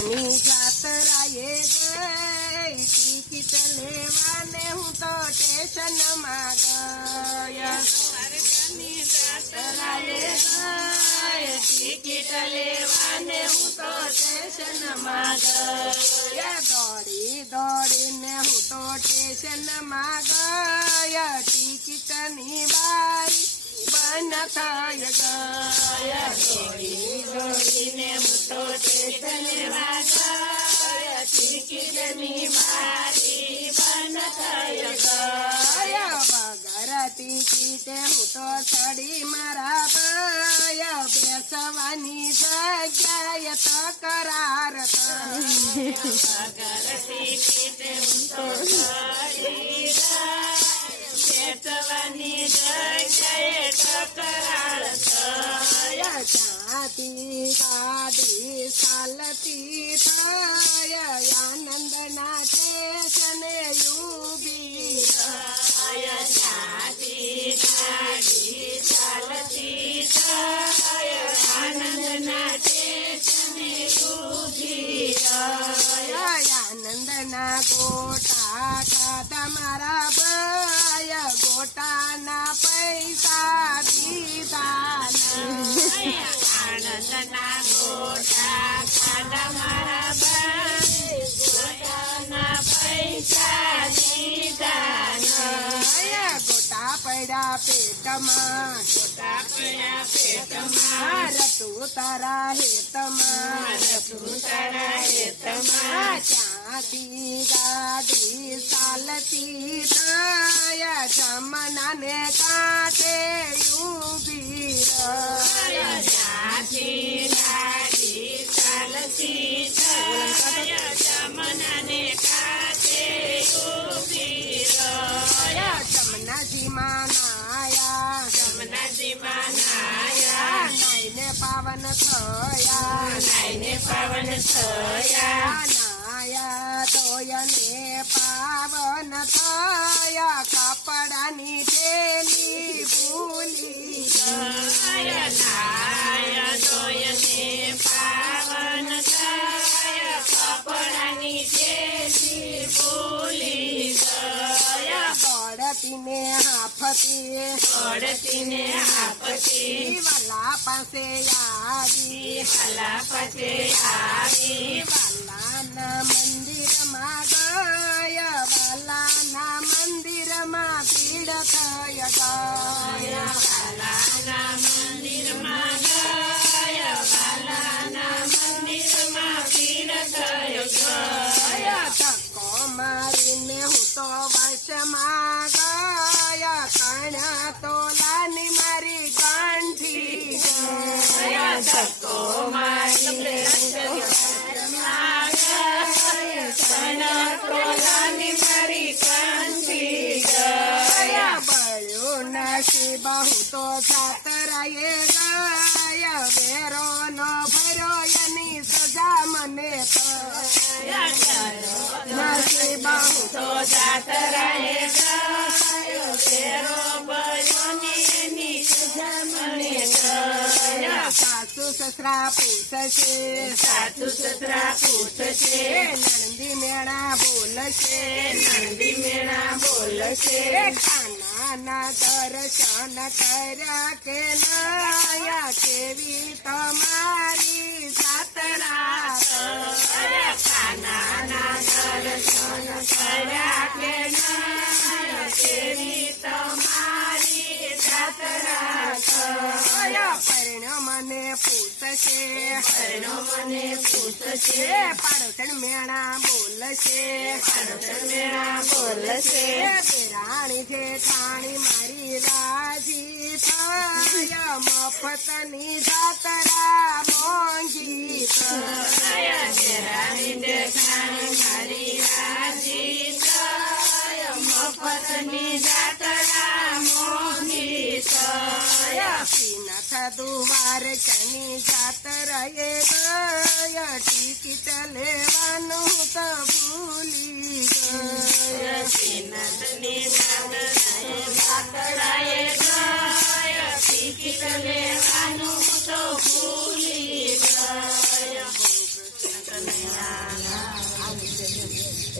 ની જાત્રાએ ગઈ ટિકિટ લેવાને હું તો સ્ટેશનમાં ગયા દ્વારકાની જાત્રાએ ગઈ ટિકિટ લેવાને હું તો સ્ટેશનમાં ગયા દોડી દોડીને હું તો સ્ટેશનમાં ગયા ટિકિટની બારી બંધ થઈ ગયા દોડી દોડીને હું તો સ્ટેશનમાં ગયા ટિકિટની બારી બંધ થઈ ગયા વગર ટિકિટે હું તો ચડી મારા ભાઈ બેસવાની જગ્યાએ તકરાર થઈ વગર ટિકિટે હું તો ચડી બેસવાની જગ્યાએ તકરાર થયા ચાતી ગાડી ચાલતી થયા આનંદના સ્ટેશને ઊભી રહ્યા ચાતી ગાડી ચાલતી થયા આનંદના સ્ટેશને ઊભી રહ્યા આનંદના ગોટા ખાધા મારા ભાઈ ગોટાના પૈસા દીધા આનંદના ગોટા ખાધા મારા ભાઈ ગોટાના પૈસા દીધા ગોટા પડ્યા પેટમાં ગોટા પડ્યા પેટમાં રતું તારા હેતમાં રતું તારા હેતમાં ચાતી ગાડી ચાલતી થયા જમનાને કાંઠે ઊભી રહ્યા ચાતી ગાડી ચાલતી થયા જમનાને કાંઠે ઊભી રહ્યા જમનાજી માનાયા જમનાજી માનાયા નાઈને પાવન થયા નાઈને પાવન થયા નાયા તોયને પાવન થયા કપડાની થેલી ભૂલી ગયા નાયા તોયને પાવન થયા કપડાની થેલી ભૂલી ગયા પડતીને હાફતી વાલા પાસે આવી વાલા પાસે આવી વાલાના મંદિરમાં ગયા વાલાના મંદિરમાં ભીડ થઈ ગયા વાલાના મંદિરમાં ગયા વાલાના મંદિરમાં ભીડ થઈ ગયા ધક્કો મારીને હું તો વશમાં ગયા કણા તોલાની મારી કંઠી ગયા ધક્કો મારીને તોલાની મારી કંઠી ગયા બળ્યું નસીબ હું તો જાત્રાએ ગયા વેરો નો ભર્યો એની સજા મને નસીબ હું તો જાત્રાએ ગયા વેરો ભર્યો એની સજા મને સાસુ સસરા પૂછશે સાસુ સસરા પૂછશે નંદી મેળા બોલશે નંદી મેળા બોલશે ખાનાના દર્શન કર્યા કે નયા કેવી તમારી જાત્રા ખાનાના દર્શન કર્યા કે નયા કેવી તમારી જાત્રા મને પૂછશે પાડોશણ મેળા બોલશે બેરાણી જેઠાણી મારી રાજી થયા મફતની જાત્રા મોંઘી થયા બેરાણી જેઠાણી મારી રાજી થયા મફતની જાત્રા મોંઘી થયા દ્વારકાની જાત્રાએ ગયા ટિકિટ લેવાનું તો ભૂલી ગયા